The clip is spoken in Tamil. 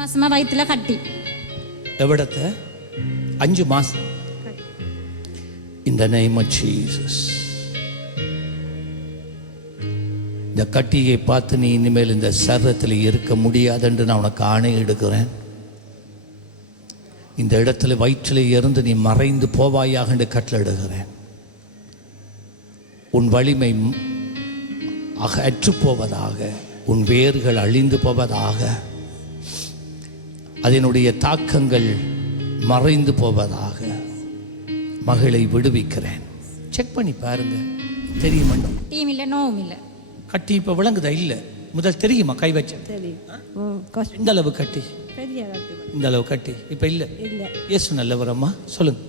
மாசமா வயிற்றுல கட்டி. எவ்வளத்த 5 மாசம். In the name of Jesus. இந்த கட்டியை பார்த்து நீ இனிமேல் இந்த சரீரத்தில் இருக்க முடியாதென்று நான் உனக்கு ஆணை எடுக்கிறேன். இந்த இடத்துல வயிற்றில் இருந்து நீ மறைந்து போவாயாக என்று கட்டளையிடுகிறேன். உன் வலிமை அற்று போவதாக, உன் வேர்கள் அழிந்து போவதாக, அதனுடைய தாக்கங்கள் மறைந்து போவதாக மகளை விடுவிக்கிறேன். செக் பண்ணி பாருங்க, தெரியுமா? டீம் இல்லை, நோவும் இல்லை. கட்டி இப்போ விளங்குதா? இல்லை, முதல் தெரியுமா? கை வச்ச இந்த அளவு கட்டி, இந்த அளவு கட்டி இப்போ இல்லை. இயேசு நல்லவர் அம்மா, சொல்லுங்க.